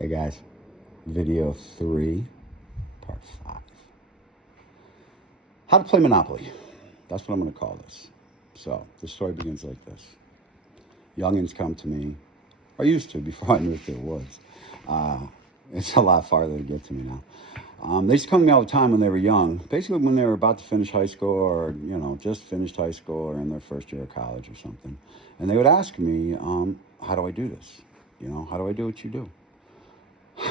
Hey guys, video 3, part 5. How to play Monopoly. That's what I'm going to call this. So, the story begins like this. Youngins come to me, or used to before I moved to the woods. It's a lot farther to get to me now. They used to come to me all the time when they were young, basically when they were about to finish high school or, just finished high school or in their first year of college or something. And they would ask me, how do I do this? How do I do what you do?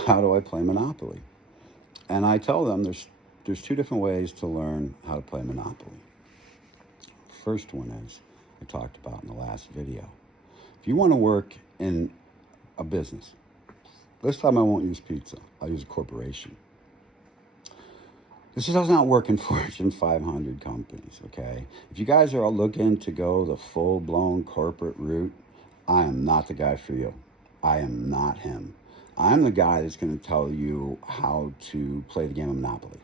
How do I play Monopoly? And I tell them there's 2 different ways to learn how to play Monopoly. First one is, I talked about in the last video. If you want to work in a business, this time I won't use pizza, I'll use a corporation. This does not work in Fortune 500 companies, okay? If you guys are all looking to go the full-blown corporate route, I am not the guy for you. I am not him. I'm the guy that's going to tell you how to play the game of Monopoly.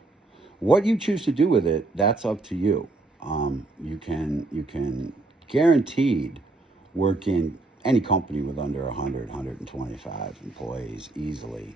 What you choose to do with it, that's up to you. You can guaranteed work in any company with under 100, 125 employees easily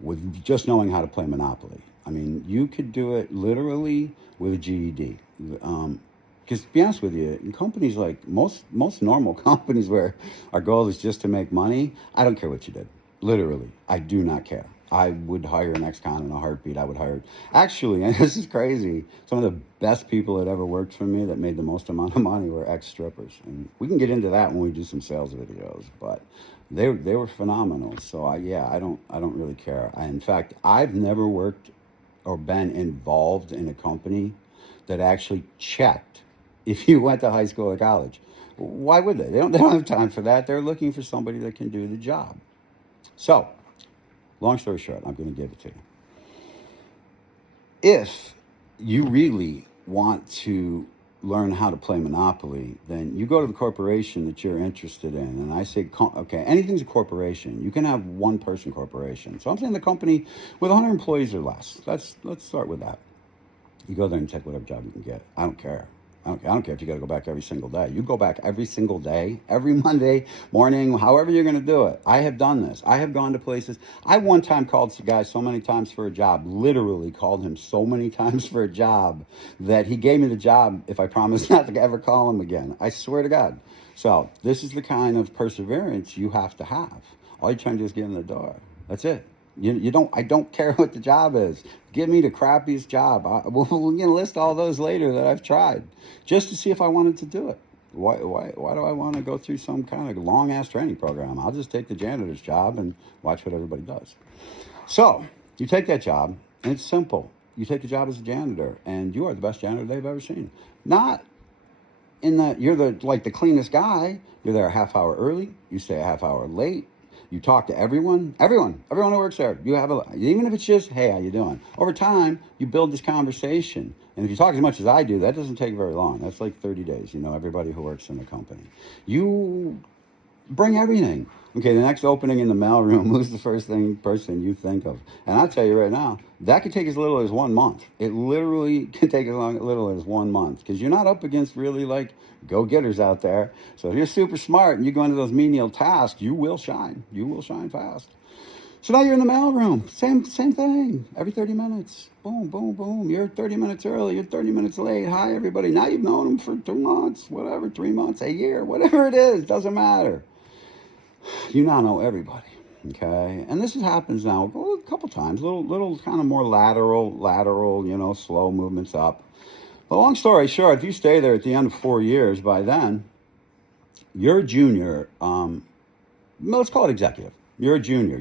with just knowing how to play Monopoly. I mean, you could do it literally with a GED. Because to be honest with you, in companies like most normal companies where our goal is just to make money, I don't care what you did. Literally, I do not care. I would hire an ex-con in a heartbeat. I would hire... Actually, and this is crazy, some of the best people that ever worked for me that made the most amount of money were ex-strippers. And we can get into that when we do some sales videos, but they were phenomenal. So, I don't really care. In fact, I've never worked or been involved in a company that actually checked if you went to high school or college. Why would they? They don't have time for that. They're looking for somebody that can do the job. So, long story short, I'm going to give it to you. If you really want to learn how to play Monopoly, then you go to the corporation that you're interested in. And I say, okay, anything's a corporation. You can have one-person corporation. So I'm saying the company with 100 employees or less. Let's start with that. You go there and take whatever job you can get. I don't care. I don't care if you got to go back every single day. You go back every single day, every Monday morning, however you're going to do it. I have done this. I have gone to places. I one time called the guy so many times for a job, literally called him so many times for a job that he gave me the job if I promised not to ever call him again. I swear to God. So this is the kind of perseverance you have to have. All you're trying to do is get in the door. That's it. I don't care what the job is. Give me the crappiest job. We're going to list all those later that I've tried just to see if I wanted to do it. Why do I want to go through some kind of long-ass training program? I'll just take the janitor's job and watch what everybody does. So you take that job, and it's simple. You take the job as a janitor, and you are the best janitor they've ever seen. Not in that you're the cleanest guy. You're there a half hour early. You stay a half hour late. You talk to everyone who works there. Even if it's just, hey, how you doing? Over time, you build this conversation. And if you talk as much as I do, that doesn't take very long. That's like 30 days, everybody who works in the company. You bring everything. Okay, the next opening in the mailroom, who's the first person you think of? And I'll tell you right now, that could take as little as 1 month. It literally can take as little as 1 month because you're not up against really go-getters out there. So if you're super smart and you go into those menial tasks, you will shine. You will shine fast. So now you're in the mailroom. Same thing. Every 30 minutes. Boom, boom, boom. You're 30 minutes early. You're 30 minutes late. Hi, everybody. Now you've known them for 2 months, whatever, 3 months, a year, whatever it is. Doesn't matter. You now know everybody. Okay? And this happens now a couple times. Little kind of more lateral, slow movements up. But long story short, if you stay there at the end of 4 years, by then, you're a junior. Let's call it executive. You're a junior.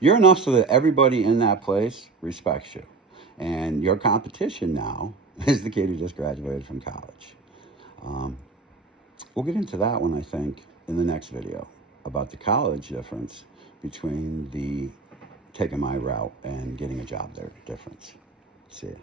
You're enough so that everybody in that place respects you. And your competition now is the kid who just graduated from college. We'll get into that one, I think, in the next video about the college difference between the taking my route and getting a job there difference. See ya.